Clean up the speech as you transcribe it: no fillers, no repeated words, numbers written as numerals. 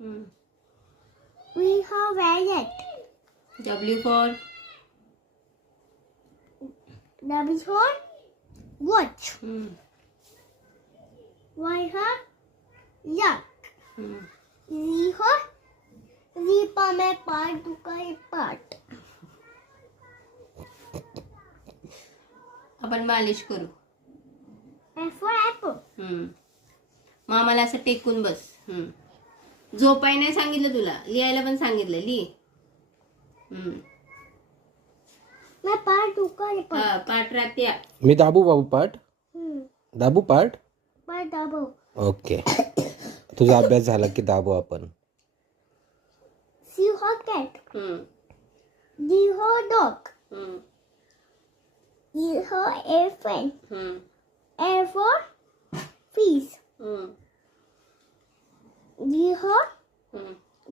V for violet. W for W for watch. हम्म, Y for yak. हम्म. V for मैं part दूंगा ये पार्ट. आपण मालिश करू. F for apple. मग आम्हाला असं टेकून बस. झोपाय नाही सांगितलं तुला, लिहायला पण सांगितलं. लिह. मैं पार्ट दूंगा ये पार्ट. हा, पाठ राहत्या. मी दाबू बाबू पाठ. दाबू पाठ. पार्ट दाबो. ओके. तुझा अभ्यास झाला की दाबू आपण. C for cat. D for dog. E for elephant. A for fish. G for